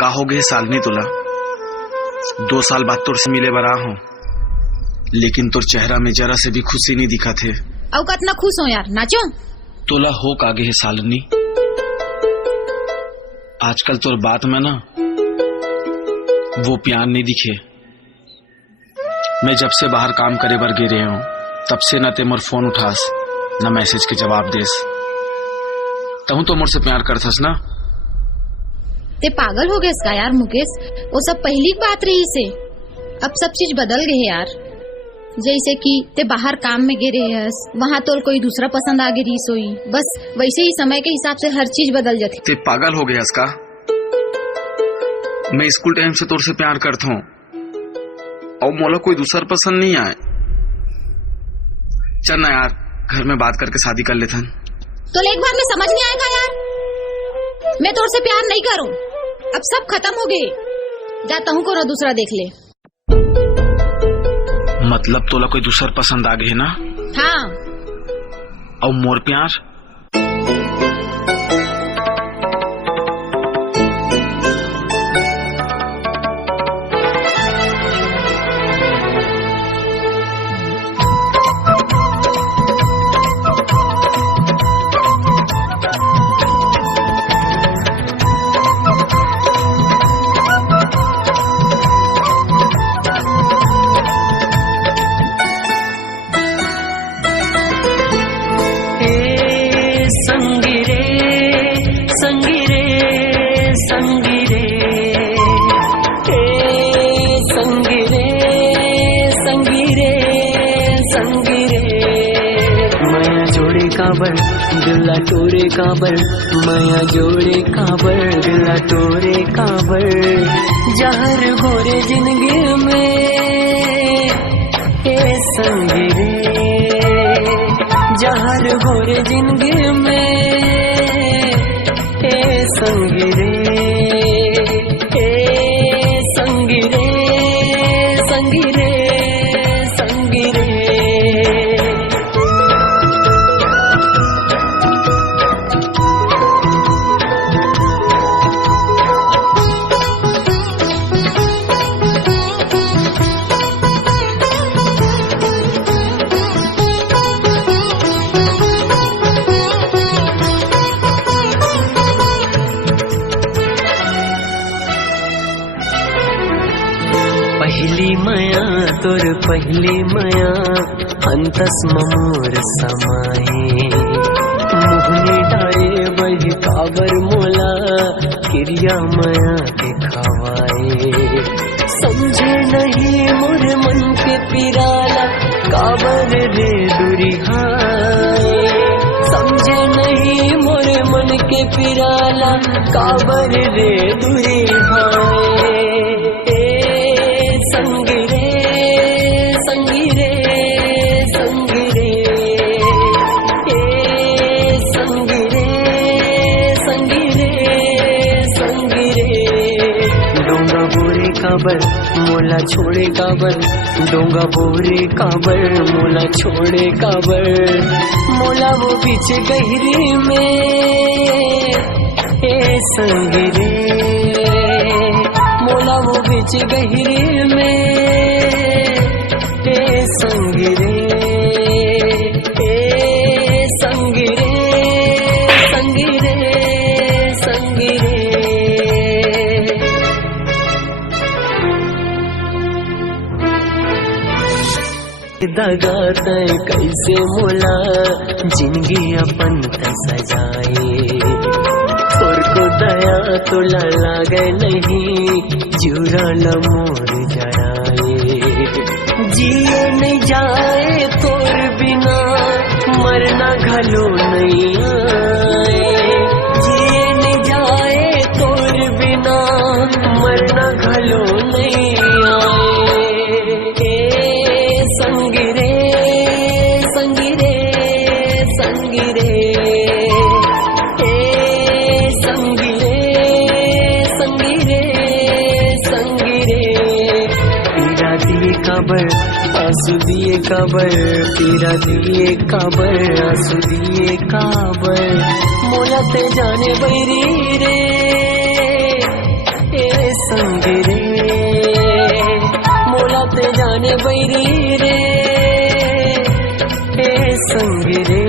का हो गए सालनी तुला 2 साल बाद तोर से मिले बरा हूँ, लेकिन तोर चेहरा में जरा से भी खुशी नहीं दिखा थे। अब कितना खुश हो यार, नाचो। तोला हो कागे है सालनी, आजकल तोर बात में ना वो प्यार नहीं दिखे। मैं जब से बाहर काम करे बर गे रहे हूँ तब से ना ते मोर फोन उठास ना मैसेज के जवाब देस। तहु तो मोर से प्यार करथस ना। ते पागल हो गए इसका यार मुकेश, वो सब पहली बात रही से। अब सब चीज बदल गई है यार। जैसे कि ते बाहर काम में गे रहे हस, वहाँ तो कोई दूसरा पसंद आ गई सोई, बस वैसे ही समय के हिसाब से हर चीज बदल जाती। ते पागल हो गया इसका। मैं स्कूल टाइम से तोर से प्यार करता हूँ और मोला कोई दूसरा पसंद नहीं आए। चल ना यार, घर में बात करके शादी कर लेते हैं। तो एक बार में समझ नहीं आएगा यार, मैं तोर से प्यार नहीं करूँ। अब सब खत्म हो गए, जाता हूँ को दूसरा देख ले। मतलब तोला कोई दूसरा पसंद आ गए ना? हाँ। और मोर प्यार काबर दिला तोरे काबर, माया जोड़े काबर दिला तोरे काबर। जहर घोरे जिंदगी में ए संगी रे, जहर घोरे जिंदगी में ए संगी रे, ए संगी रे, संगी रे, संगी रे। पहली माया तोर पहली माया अंतस मोर समाए। मोहनी डारे बही काबर मोला क्रिया माया के खवाए। समझे नहीं मोर मन के पिराला काबर रे दुरिहाए। समझे नहीं मोर मन के पिराला काबर रे दुरिहाए। संगी रे, संगी रे, संगी रे, ए संगी रे, संगी रे, संगी रे। डोंगा बोरे काबर मोला छोड़े काबर, डोंगा बोरे काबर मोला छोड़े काबर। मोला वो पीछे गहरी में ए संगी रे, मोला वो बीच गहरी में ए संगी रे, ए संगी रे, संगी रे, संगी रे। दगा तय कैसे मोला जिंदगी अपन त सजाए। तोर को दया तोला लागे नहीं, जुराल मोर जराए। जिए नहीं जाए तोर बिना, मरना घलो नहीं आए। जिए नहीं जाए तोर बिना, मरना घलो नहीं आए। ए संगी रे, संगी रे, संगी रे, संगी रे, संगी रे, संगी रे। पीरा दिए काबर आंसू दिए काबर, पीरा दिए काबर आंसू दिए काबर। मोला ते जाने बैरी रे ए बने बैरी रे ए संगी रे